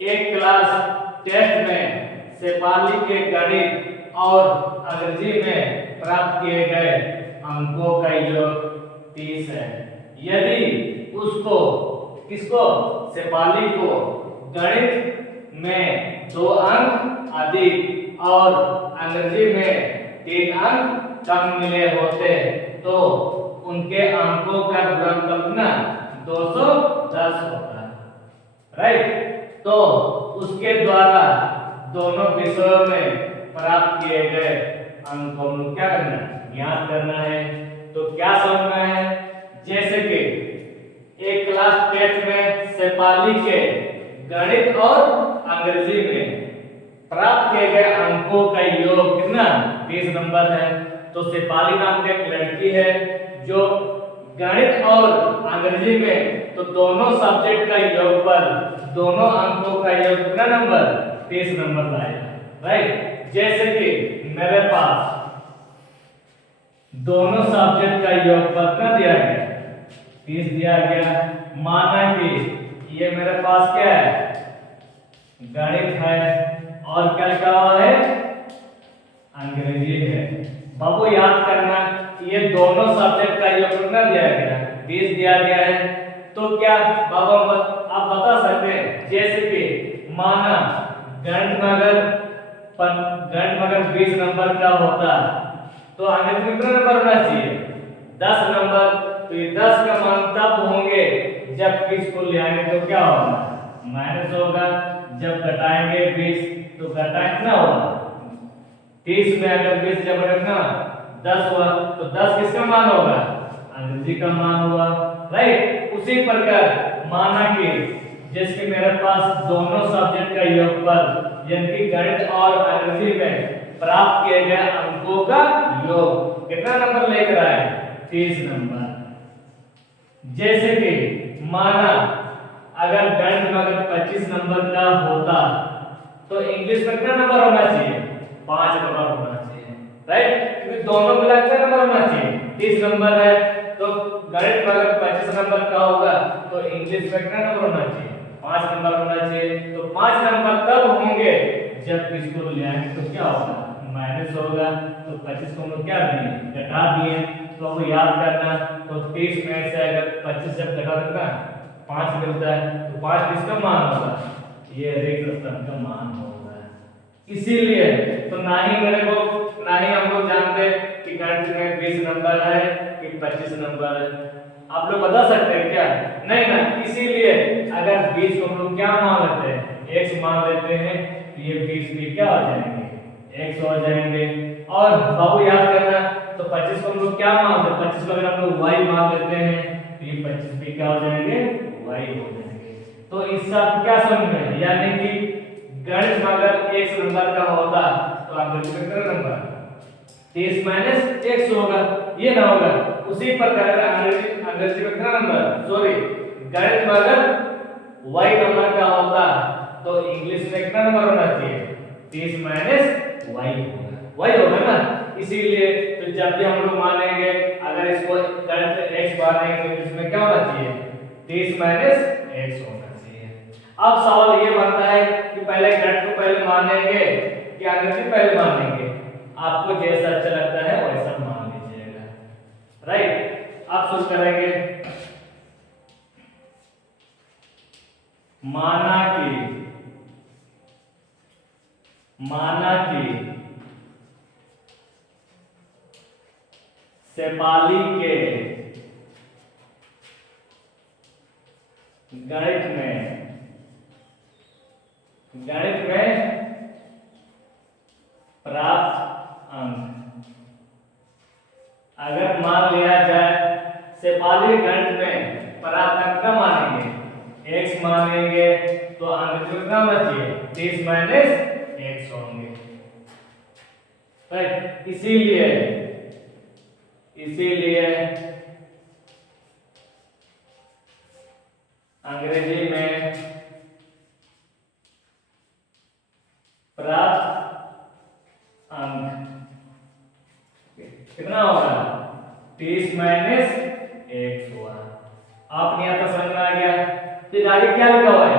एक class test में शेफाली के गणित और अंग्रेजी में प्राप्त किए गए अंकों का योग 30 है। यदि उसको किसको शेफाली को गणित में 2 अंक अधिक और अंग्रेजी में 3 अंक कम मिले होते तो उनके अंकों का गुणनफल कितना 210 होता है, राइट। तो उसके द्वारा दोनों विषयों में प्राप्त किए गए अंकों को क्या करना है, ज्ञात करना है। तो क्या समझना है, जैसे कि एक क्लास टेस्ट में शेफाली के गणित और अंग्रेजी में प्राप्त किए गए अंकों का योग कितना 30 नंबर है। तो शेफाली नाम की एक लड़की है जो गणित और अंग्रेजी में तो दोनों सब्जेक्ट का योगफल दोनों अंकों का योग कितना नंबर 30 नंबर लाएगा, राइट। जैसे कि मेरे पास दोनों सब्जेक्ट का योगफल कितना दिया गया 30 दिया गया। माना कि ये मेरे पास क्या है गणित है और क्या लिखा हुआ है अंग्रेजी है। बाबू याद करना ये दोनों सब्जेक्ट का योग कितना दिया गया 20 दिया गया है। तो क्या बाबू आप बता सकते हैं, जैसे कि माना गणित में अगर 20 नंबर का होता तो अंग्रेजी में कितना नंबर होना चाहिए 10 नंबर। तो ये 10 का मान तब होंगे जब 20 को ले आएंगे तो क्या होगा माइनस होगा। जब घटाएंगे 20 तो घटा कितना होगा 30 में अगर 20 जब रखना 10 हुआ तो 10 किसका मान होगा अंग्रेजी का मान हुआ, राइट। उसी प्रकार माना कि जैसे मेरे पास दोनों सब्जेक्ट का योगफल यानी कि गणित और अंग्रेजी में प्राप्त किए गए अंकों का योग कितना नंबर लेकर आए 30 नंबर। जैसे कि माना अगर गणित में अगर 25 नंबर का होता तो इंग्लिश में कितना नंबर होना चाहिए 5 नंबर होना चाहिए, राइट। क्योंकि दोनों मिला कितना नंबर होना चाहिए 30 नंबर है। तो गणित में अगर 25 नंबर का होगा तो इंग्लिश में कितना नंबर होना चाहिए 5 नंबर होना चाहिए। तो 5 नंबर तब होंगे जब इसको ले आएंगे तो क्या होगा माइनस होगा। तो 25 को हम क्या दिए घटा दिए। तो वो याद करना तो 30 में से अगर 25 जब घटा देगा 5 मिलता है तो 5 किसका मान होगा ये रिक्त स्थान का मान होगा। इसीलिए तो ना ही हम लोग जानते कि गणित में 20 नंबर है कि 25 नंबर है। आप लोग बता सकते हैं क्या नहीं ना। इसीलिए अगर 20 को हम लोग क्या मान लेते हैं x मान लेते हैं तो ये 20 भी क्या हो जाएंगे x हो जाएंगे। और बाबू याद करना तो 25 को हम लोग क्या मानते हैं 25 को अगर हम लोग y मान लेते हैं तो ये 25 भी क्या हो जाएंगे y हो जाएंगे। तो इससे आप क्या समझ में यानी कि गणित में अगर x नंबर का होता तो अंग्रेजी में कितना नंबर 30 माइनस x होगा ये ना होगा। उसी प्रकार अगर अंग्रेजी में कितना नंबर सॉरी गणित में अगर y नंबर का होता तो इंग्लिश में कितना नंबर होना चाहिए 30 माइनस y होगा ना। इसीलिए तो जब भी हम लोग मानेंगे अगर इसको गणित x मानेंगे तो इसमें क्या होना चाहिए 30 माइनस x होना चाहिए। अब सवाल ये बनता है कि पहले गणित को पहले मानेंगे कि अंग्रेजी पहले मानेंगे। आपको जैसा अच्छा लगता है वैसा मान लीजिएगा, राइट। आप शुरू करेंगे माना कि शेफाली के गणित में प्राप्त अंक अगर मान लिया जाए शेफाली गणित में प्राप्त अंक क्या मानेंगे x मानेंगे तो अंग्रेजी में क्या बचिए 30 माइनस x होंगे, राइट। इसीलिए अंग्रेजी में प्राप्त अंक कितना होगा 30 माइनस x हुआ। आपने यहाँ तक समझ में आ गया। फिर आगे क्या लिखा हुआ है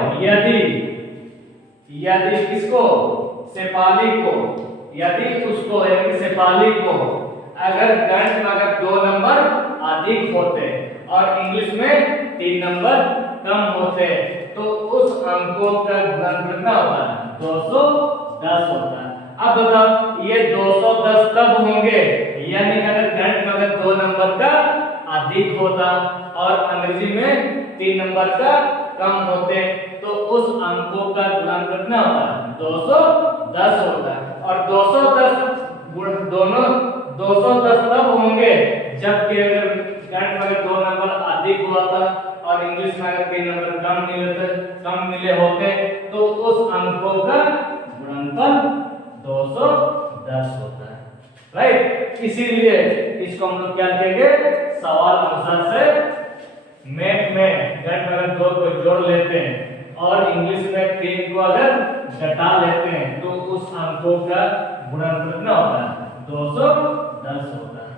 यदि किसको, शेफाली को, यदि उसको यानी शेफाली को अगर गणित में अगर 2 नंबर अधिक होते और इंग्लिश में 3 नंबर कम होते तो उस अंकों का गुणनफल कितना होता है? 210 होता है। अब बताओ ये 210 तब होंगे यानी अगर गणित में अगर 2 नंबर का अधिक होता और अंग्रेजी में 3 नंबर का कम होते तो उस अंकों का गुणनफल कितना होता है? 210 होता है। और 210 दोनों 210 तब होंगे जबकि अगर गणित में अगर 2 नंबर अधिक हुआ था और इंग्लिश में अगर 3 नंबर कम मिले होते तो उस अंकों का गुणनफल 210 होता है। राइट, इसीलिए इसको हम लोग क्या लिखेंगे? सवाल अनुसार से मैथ में गणित में अगर 2 को जोड़ लेते हैं और इंग्लिश में 3 को अगर घटा लेते हैं तो उस अंकों का गुणनफल कितना होता है? 210 होता है।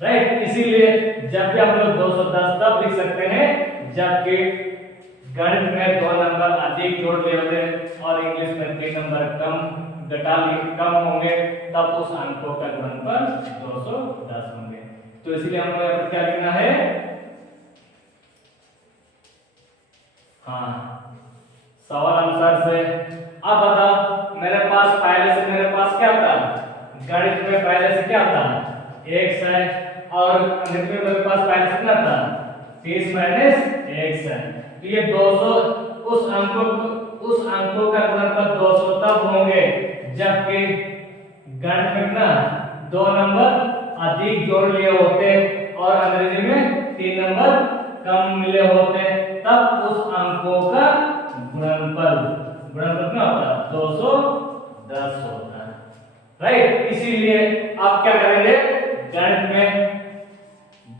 राइट, इसीलिए जब भी हम लोग 210 तब लिख सकते हैं जबकि गणित में 2 नंबर अधिक जोड़ लिए होते हैं और इंग्लिश में 3 नंबर कम होंगे तब उस अंकों का गुणनफल 210 होंगे। तो इसलिए हमको यहाँ पर क्या लिखना है? हाँ, सवाल अनुसार से। अब बताओ मेरे पास क्या था? गणित में पहले से क्या था? x है और अंग्रेजी में मेरे पास पहले से कितना था? 30 माइनस x है। तो ये 200 उस अंकों का गुणनफल 200 तब होंगे जबकि गणित में ना 2 नंबर अधिक जोड़ लिए होते और अंग्रेजी में 3 नंबर कम मिले होते तब उस अंकों का गुणनफल कितना होता है? 210 होता है। राइट, इसीलिए आप क्या करेंगे? गणित में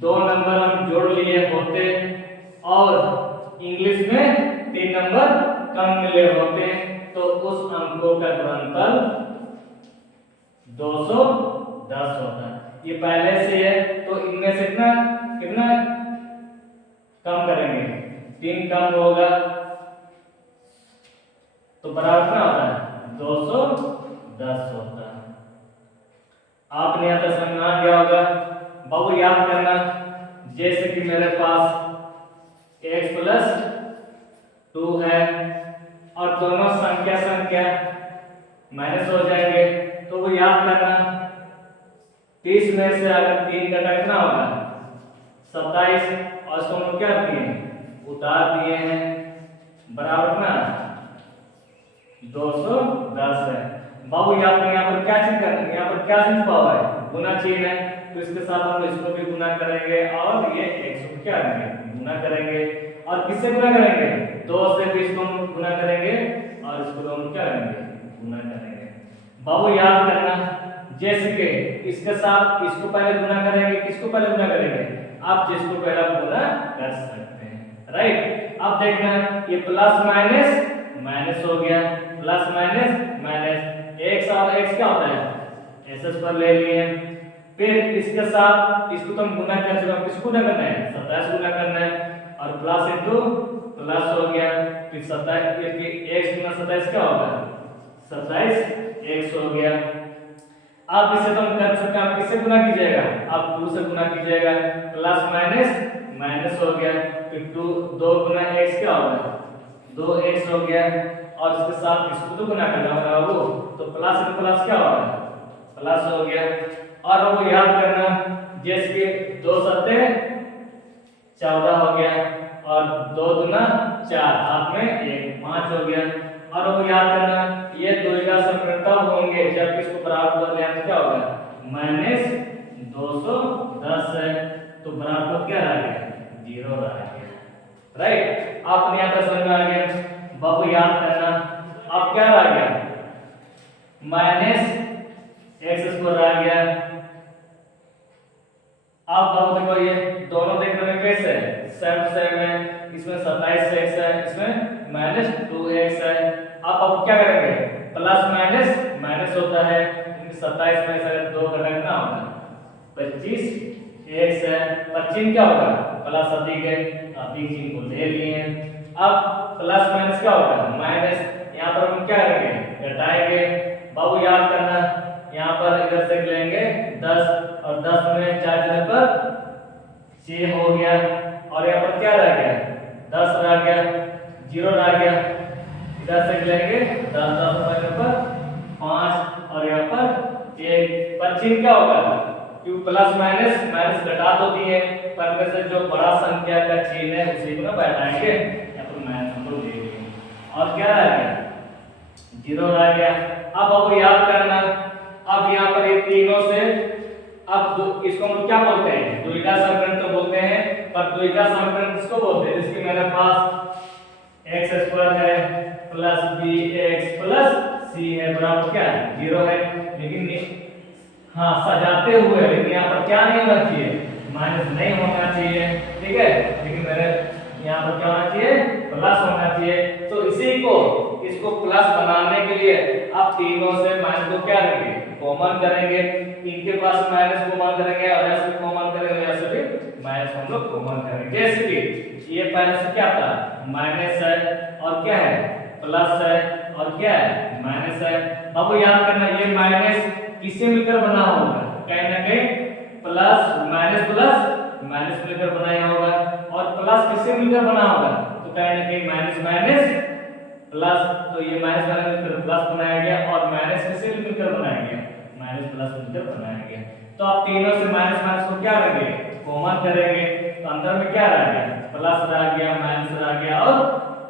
2 नंबर हम जोड़ लिए होते और इंग्लिश में 3 नंबर कम मिले होते तो उस अंकों का गुणनफल 210 होता है। ये पहले से है तो इनमें से कितना कम करेंगे? 3 कम होगा तो बराबर कितना होता है? 210 होता है। आपने यहाँ तक समझ आ गया होगा। बाबू याद करना, जैसे कि मेरे पास x प्लस 2 है और दोनों संख्या माइनस हो जाएंगे तो वो याद करना 30 में से अगर 3 घटा कितना होगा? 27 और इसको हम क्या किए? उतार दिए हैं बराबर ना 210 है। बाबू यहाँ पर क्या चीज करना है? यहाँ पर क्या चीज पावा है? गुना चिन्ह है तो इसके साथ हम इसको भी गुना करेंगे और ये 100 को क्या करेंगे? गुना करेंगे। और किससे गुना करेंगे? 2 से भी इसको हम गुना करेंगे और इसको हम क्या करेंगे? गुना करेंगे। बाबू याद करना, जैसे कि इसके साथ इसको पहले गुना करेंगे, किसको पहले गुना करेंगे? आप जिसको पहला गुना कर सकते हैं। राइट, अब देखना ये प्लस माइनस माइनस हो गया, प्लस माइनस माइनस, x और x क्या होता है? एसएस पर ले लिए। फिर इसके साथ इसको तो हम गुना कर चुके हैं, किसको गुना करना है? 27 गुना करना है और प्लस इनटू प्लस हो गया। फिर 27 ये x गुना 27 क्या होगा? 27 x हो गया। अब इसे तो हम कर चुके हैं, अब किससे गुना कीजिएगा? आप 2 से गुना कीजिएगा, प्लस माइनस माइनस हो गया। फिर 2 गुना x क्या होगा? 2x हो गया और इसके साथ इसको तो गुना करना होगा वो तो प्लस में प्लस क्या होगा? प्लस हो गया। और वो याद करना, जैसे कि 2 सत्ते 14 हो गया और 2 दूना 4, हाथ में 1 5 हो गया। और वो याद करना ये दो का समीकरण तब होंगे जब इसको बराबर कर लें तो क्या होगा? माइनस 210 है तो बराबर क्या रह गया? 0 रह गया। राइट, आपने यहाँ पर समझ आ गया। बाबू याद करना, अब क्या रह गया? माइनस एक्स स्क्वायर रह गया। अब बाबू देखो ये दोनों देखने में कैसे है? सेम है। इसमें 27x है, इसमें माइनस 2x है। अब क्या करेंगे? प्लस माइनस माइनस होता है, 27 में से 2 घटा कितना होगा? 25x है। 25 क्या होगा? प्लस अधिक है, अधिक चिन्ह को ले लिए। अब प्लस माइनस क्या होगा? माइनस। यहाँ पर हम क्या 10 एक लेंगे, 10 10 रुपए पर 5 और यहाँ पर 1 पर चिन्ह क्या होगा, क्योंकि प्लस माइनस माइनस घटात होती है, पर में से जो बड़ा संख्या का चिन्ह है उसी को ना बैठाएंगे या तो माइनस हम लोग ले लेंगे। और क्या रह गया, 0 रह गया। अब आपको याद करना, अब यहाँ पर ये तीनों से अब इसको हम लोग क्या बोलते हैं, द्विघात समीकरण तो बोलते हैं, पर द्विघात समीकरण किसको बोलते हैं, जिसके मेरे पास x स्क्वायर है प्लस bx प्लस c है बराबर क्या है 0 है, लेकिन हाँ सजाते हुए, लेकिन यहाँ पर क्या नहीं होना चाहिए, माइनस नहीं होना चाहिए, ठीक है, लेकिन मेरे यहाँ पर क्या होना चाहिए, प्लस होना चाहिए। तो इसी को इसको प्लस बनाने के लिए आप तीनों से माइनस को क्या करेंगे, कॉमन करेंगे, इनके पास माइनस कॉमन करेंगे और ऐसे कॉमन करेंगे, ऐसे भी माइनस हम लोग कॉमन करेंगे। जैसे कि ये पहले से क्या था, माइनस है और क्या है प्लस है और क्या है माइनस है। अब याद करना ये माइनस किससे मिलकर बना होगा, कहीं ना कहीं प्लस माइनस मिलकर बनाया होगा, और प्लस किससे मिलकर बना होगा, तो कहीं ना कहीं माइनस माइनस प्लस, तो ये माइनस माइनस मिलकर प्लस बनाया गया, और माइनस किससे मिलकर बनाया गया, माइनस प्लस मिलकर बनाया गया। तो आप तीनों से माइनस माइनस को क्या करेंगे, कॉमन करेंगे, तो अंदर में क्या रह गया, प्लस रह गया, माइनस रह गया और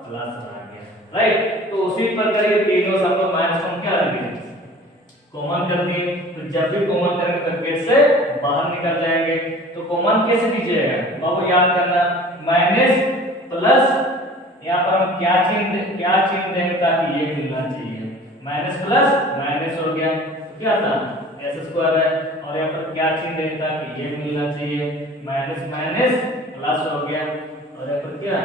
प्लस रह गया, राइट। तो उसी प्रकार ये तीनों सब लोग माइनस को क्या रखेंगे, कॉमन कर दिए, तो जब भी कॉमन करेंगे तो ब्रैकेट से बाहर निकल जाएंगे। तो कॉमन कैसे कीजिएगा, बाबू याद करना, माइनस प्लस, यहाँ पर हम क्या चिन्ह देंगे ताकि ये मिलना चाहिए, माइनस प्लस माइनस हो गया, तो क्या था s स्क्वायर है, और यहाँ पर क्या चिन्ह देंगे ताकि ये मिलना चाहिए, माइनस माइनस प्लस हो गया, और यहाँ पर क्या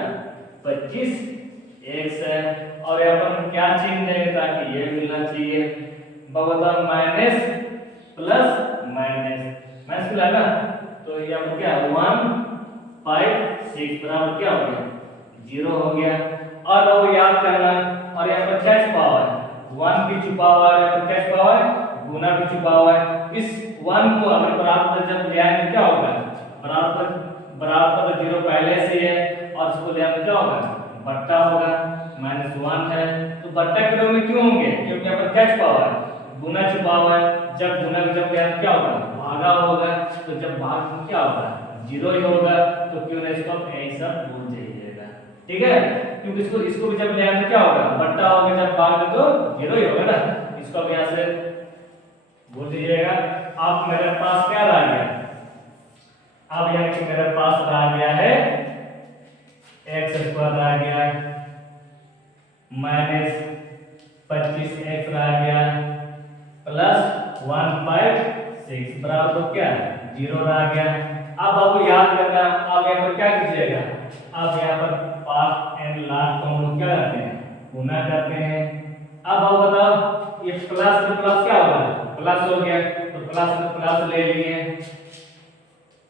25x है, और यहाँ पर हम क्या चिन्ह देंगे ताकि ये मिलना चाहिए, बता माइनस प्लस माइनस माइनस मिला ना, तो यहाँ पर क्या 1 5 6 बराबर क्या हो गया 0 हो गया। और अब याद करना, और यहाँ पर क्या छुपा हुआ है, 1 भी छुपा हुआ है, यहाँ पर क्या छुपा हुआ है, गुना भी छुपा हुआ है। इस 1 को अगर बराबर जब ले आएंगे क्या होगा, बराबर तो 0 पहले से है, और इसको ले आएंगे क्या होगा, बट्टा होगा, -1 है, तो बट्टा के रूप में क्यों होंगे, क्योंकि यहाँ पर क्या छुपा हुआ है, गुना छुपा हुआ है, जब गुना जब क्या होगा, भागा होगा, तो जब भाग क्या होगा 0 ही होगा, तो क्यों नहीं इसको ऐसा बोल जाइएगा, ठीक है, क्योंकि इसको भी जब ले आएंगे क्या होगा, बट्टा होगा, जब भाग दे तो 0 ही होगा ना, इसको अब यहाँ से बोल दीजिएगा। अब मेरे पास क्या रह गया, अब यहाँ कि मेरे पास रह गया है x स्क्वायर रह गया, माइनस 25x रह गया, प्लस 1 5 6 बराबर तो क्या 0 रह गया। अब आपको याद करना, अब यहाँ पर क्या कीजिएगा, अब यहाँ पर पास्ट एंड लास्ट को हम लोग क्या करते हैं, गुना करते हैं। अब आप बताओ ये प्लस में प्लस क्या होगा, प्लस हो गया, तो प्लस में प्लस ले लिए,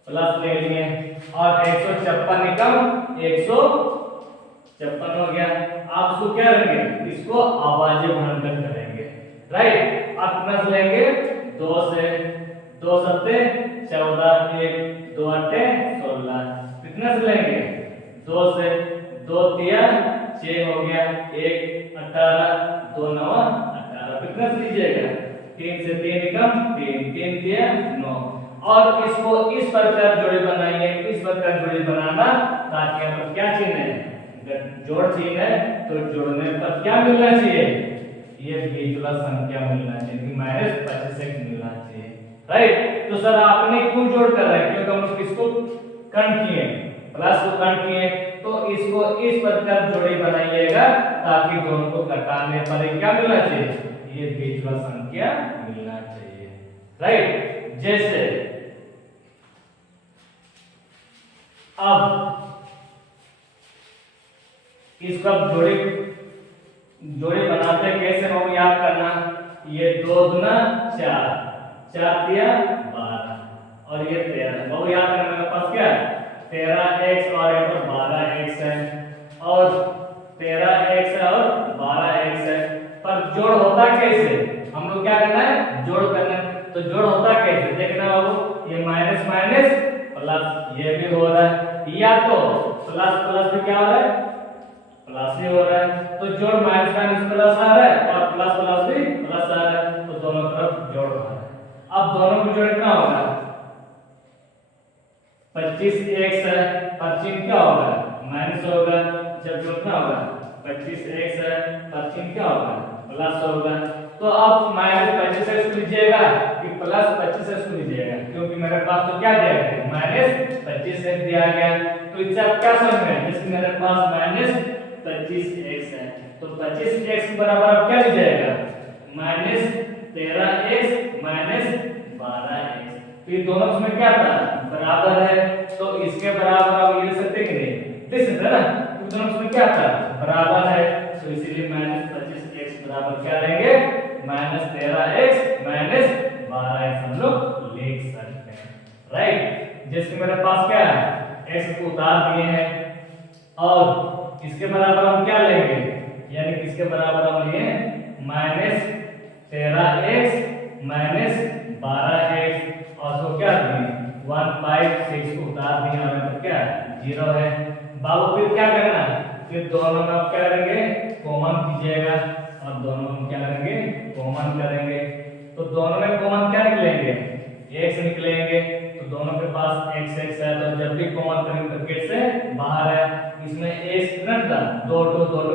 और 156 निकल 156 हो गया। आप इसको क्या करेंगे, इसको आवाजें भरकर करेंगे, राइट। आप प्लस लेंगे 2 से, 2 सत्ते 14, 1 2 अट्ठे 16, कितना से लेंगे 2 से, 2 तिया 6 हो गया, 1 18, 2 9 18, कितना से लीजिएगा 3 से 3 निकल 3, 3 तिया 9। और इसको इस प्रकार जोड़े बनाइए, इस प्रकार जोड़े बनाना ताकि यहाँ पर क्या चिन्ह है, जोड़ चिन्ह है, तो जोड़ने पर क्या मिलना चाहिए, ये बीच वाला संख्या मिलना चाहिए, -25 मिलना चाहिए, राइट। तो सर आपने क्यों जोड़ कर रहे हैं, क्योंकि हम लोग किसको कट किए, प्लस को कट किए, तो इसको इस प्रकार जोड़ी बनाइएगा ताकि दोनों को घटाने पर क्या मिलना चाहिए, ये बीच वाला संख्या मिलना चाहिए, राइट। जैसे अब इसका जोड़ी बनाते कैसे हो, याद करना, ये 2 दूना 4, 4 तिया 12, और ये 13, वो याद करना, मेरे पास क्या है 13x और यहाँ पर 12x है, और 13x है और 12x है, पर जोड़ होता कैसे, हम लोग क्या करना है, जोड़ करना है, तो जोड़ होता कैसे देखना बाबू, ये माइनस माइनस प्लस, ये भी हो रहा है, या तो प्लस प्लस में क्या हो रहा है प्लस ही हो रहा है, तो जोड़ माइनस माइनस प्लस आ रहा है और प्लस प्लस भी प्लस आ रहा है, तो दोनों तरफ जोड़ हो रहा है। अब दोनों को जोड़ कितना होगा, 25x है, पर चिन्ह क्या होगा, माइनस होगा, जब जोड़ना होगा 25x है, पर चिन्ह क्या होगा, प्लस होगा। तो अब माइनस 25x लीजिएगा कि प्लस 25x लीजिएगा, क्योंकि मेरे पास तो क्या दिया गया, माइनस 25x दिया गया। तो इससे आप क्या समझ रहे हैं, जैसे मेरे पास माइनस 25x है, तो 25x के बराबर अब क्या लीजिएगा, माइनस 13x माइनस 12x। तो ये दोनों इसमें क्या था, बराबर है, तो इसके बराबर आप ये सकते कि नहीं, देख सकते हैं ना, तो दोनों इसमें क्या था, बराबर है, तो इसीलिए माइनस 25x बराबर क्या लेंगे, माइनस 13x माइनस 12x हम लोग लिख सकते हैं, राइट। जैसे मेरे पास क्या है, x को उतार दिए हैं और इसके बराबर हम क्या लेंगे, यानी किसके बराबर हम लिए, माइनस 13x माइनस 12x, और उसको क्या दिए 156 को उतार दिए और यहाँ पर क्या 0 है। बाबू फिर क्या करना, फिर दोनों में आप क्या करेंगे, कॉमन कीजिएगा, और दोनों में क्या करेंगे, कॉमन करेंगे, तो दोनों में कॉमन क्या निकलेंगे, x निकलेंगे, तो दोनों के पास x x है, तो जब भी कॉमन करेंगे ब्रैकेट से बाहर है, इसमें x कितना था, दो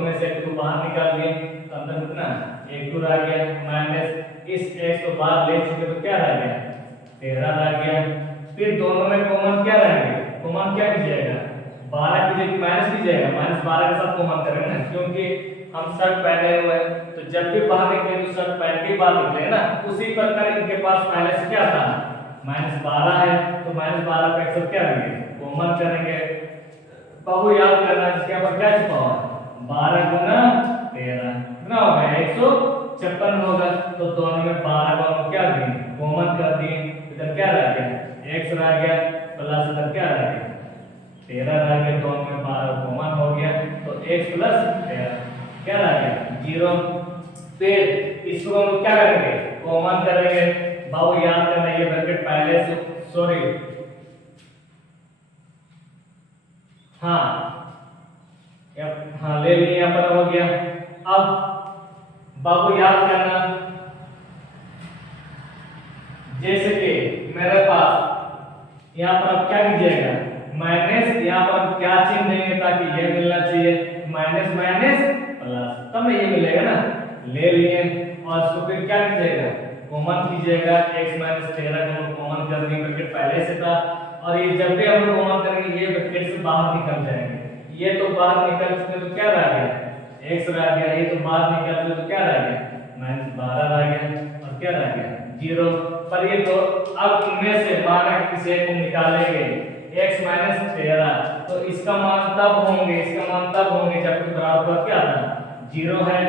में से एक को बाहर निकाल दिए, तो अंदर कितना एक टू रह गया, माइनस इस x को बाहर ले चुके तो क्या रह गया, 13 रह गया। फिर दोनों में कॉमन क्या रहेंगे, कॉमन क्या कीजिएगा, 12 की जगह माइनस कीजिएगा, माइनस 12 के साथ कॉमन करेंगे ना, क्योंकि हम शर्ट पहने हुए हैं, तो जब भी बाहर निकले तो शर्ट पहन के बाहर निकले ना, उसी प्रकार इनके पास माइनस क्या था, माइनस 12 है, तो माइनस 12 का एक साथ क्या करेंगे, कॉमन करेंगे। बाबू याद करना, इसके ऊपर क्या छुपा हुआ है, 12 गुना 13 कितना होगा, 156 होगा, तो दोनों में 12 को हम क्या दिए, कॉमन कर दिए, इधर क्या रह गया, x रह गया, प्लस इधर क्या रह गया, 13 रह गया, दोनों में 12 कॉमन हो गया, तो x प्लस 13 क्या रह गया, 0। फिर इसको हम क्या करेंगे, कॉमन करेंगे। बाबू याद करना, ये ब्रैकेट पहले से, सॉरी हाँ हाँ ले लिए, यहाँ पर हो गया। अब बाबू याद करना, जैसे कि मेरे पास यहाँ पर अब क्या कीजिएगा, माइनस, यहाँ पर अब क्या चिन्ह देंगे ताकि ये मिलना चाहिए, माइनस माइनस प्लस, तब ये मिलेगा ना, ले लिए, और इसको फिर क्या कीजिएगा, कॉमन कीजिएगा, x माइनस 13 को कॉमन कर देंगे, ब्रैकेट पहले से था, और ये जब भी हम कॉमन करेंगे ये ब्रैकेट से बाहर निकल जाएंगे, ये तो बाहर निकल चुके तो क्या रह गया, x रह गया, ये तो बाहर निकल चुके तो क्या रह गया, माइनस 12 रह गया, और क्या रह गया 0। पर ये तो अब इनमें से माना किसी एक को निकालेंगे, x माइनस 13, तो इसका मान तब होंगे, इसका मान तब होंगे जब बराबर क्या था 0 है,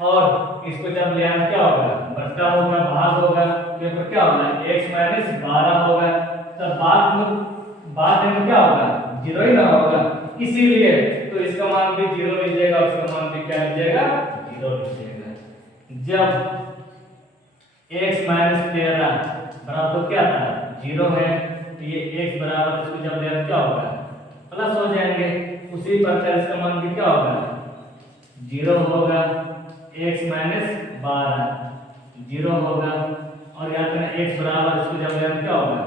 और इसको जब ले आना क्या होगा, बट्टा होगा, भाग होगा, तो यहाँ पर क्या होगा, x माइनस 12 होगा, तब बाद में क्या होगा, 0 ही ना होगा, इसीलिए तो इसका मान भी 0 लीजिएगा, उसका मान भी क्या लीजिएगा, 0 लीजिएगा। जब x माइनस 13 बराबर क्या था 0 है, तो ये x बराबर इसको जब ले क्या होगा, प्लस हो जाएंगे, उसी प्रकार इसका मान भी क्या होगा, 0 होगा, x माइनस 12 0 होगा, और यहाँ पे x बराबर इसको जब ले क्या होगा,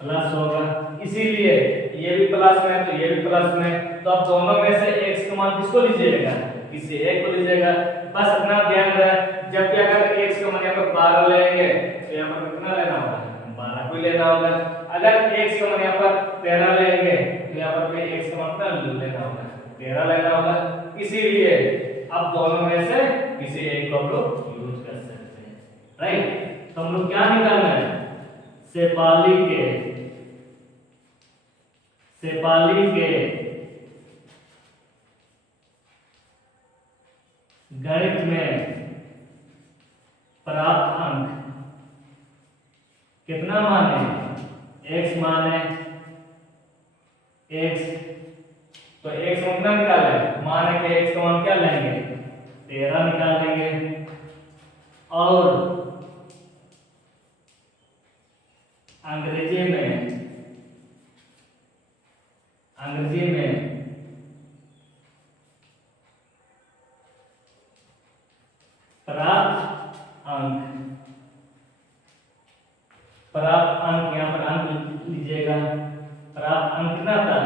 प्लस होगा, इसीलिए ये भी प्लस में है तो ये भी प्लस में, तो अब दोनों में से x का मान किसको लीजिएगा, किसी एक को लीजिएगा। बस अपना ध्यान रहे, जब भी अगर x का मान यहाँ पर 12 लेंगे तो यहाँ पर कितना लेना होगा, 12 को लेना होगा, अगर x का मान यहाँ पर 13 लेंगे तो यहाँ पर भी x का मान कितना लेना होगा, 13 लेना होगा, इसीलिए अब दोनों में से किसी एक को हम लोग यूज कर सकते हैं, राइट। तो हम लोग क्या निकालना है, सेपाली के गणित में प्राप्त अंक कितना माने, x माने, x, तो x हम कितना निकाले, माने के x का मान क्या लेंगे, 13 निकाल लेंगे, और अंग्रेजी में अंक। प्राप्त अंक, यहाँ पर अंक लीजिएगा। प्राप्त अंक कितना था?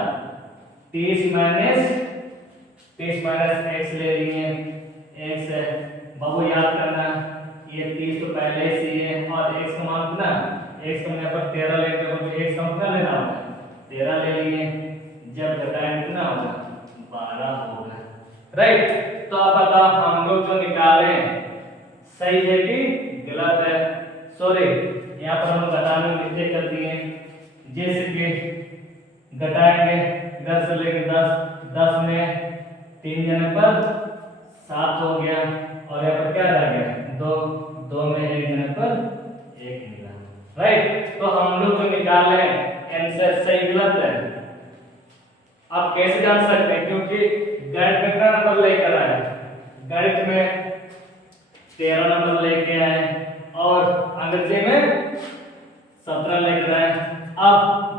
30 माइनस एक्स ले लिए। एक्स है बाबू याद करना, ये 30 तो पहले से है और एक्स का मान कितना? एक्स का मान यहाँ पर 13 लेते हो तो एक्स का कितना लेना होगा? 13 ले लिए। जब घटाएं कितना होगा? 12 होगा। राइट। तो अब बताओ हम लोग जो निकाले सही है कि गलत है? सॉरी, यहाँ पर हम घटाने में मिस्टेक कर दिए। जैसे कि घटाएंगे 10 से लेकर 10 में 3 जने पर 7 हो गया और यहाँ पर क्या रह गया? 2 में 1 जने पर 1 मिला। राइट। तो हम लोग जो निकाले आंसर सही गलत है। आप कैसे जान सकते हैं? क्योंकि गणित में कितना नंबर लेकर आए? गणित में 13 नंबर लेके आए और अंग्रेजी में 17 लेकर आए। अब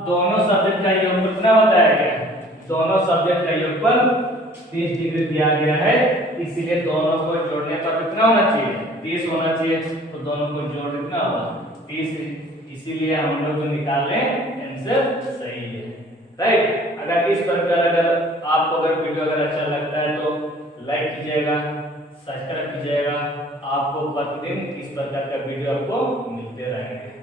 दोनों सब्जेक्ट का योगफल कितना बताया गया? दोनों सब्जेक्ट का योगफल 30 डिग्री दिया गया है, इसीलिए दोनों को जोड़ने पर कितना होना चाहिए? 30 होना चाहिए। तो दोनों को जोड़ कितना होगा? 30। इसीलिए हम लोग जो निकाल लें आंसर सही है। राइट। अगर इस प्रकार अगर आपको अगर वीडियो अगर अच्छा लगता है तो लाइक कीजिएगा, सब्सक्राइब कीजिएगा। आपको प्रतिदिन इस प्रकार का वीडियो आपको मिलते रहेंगे।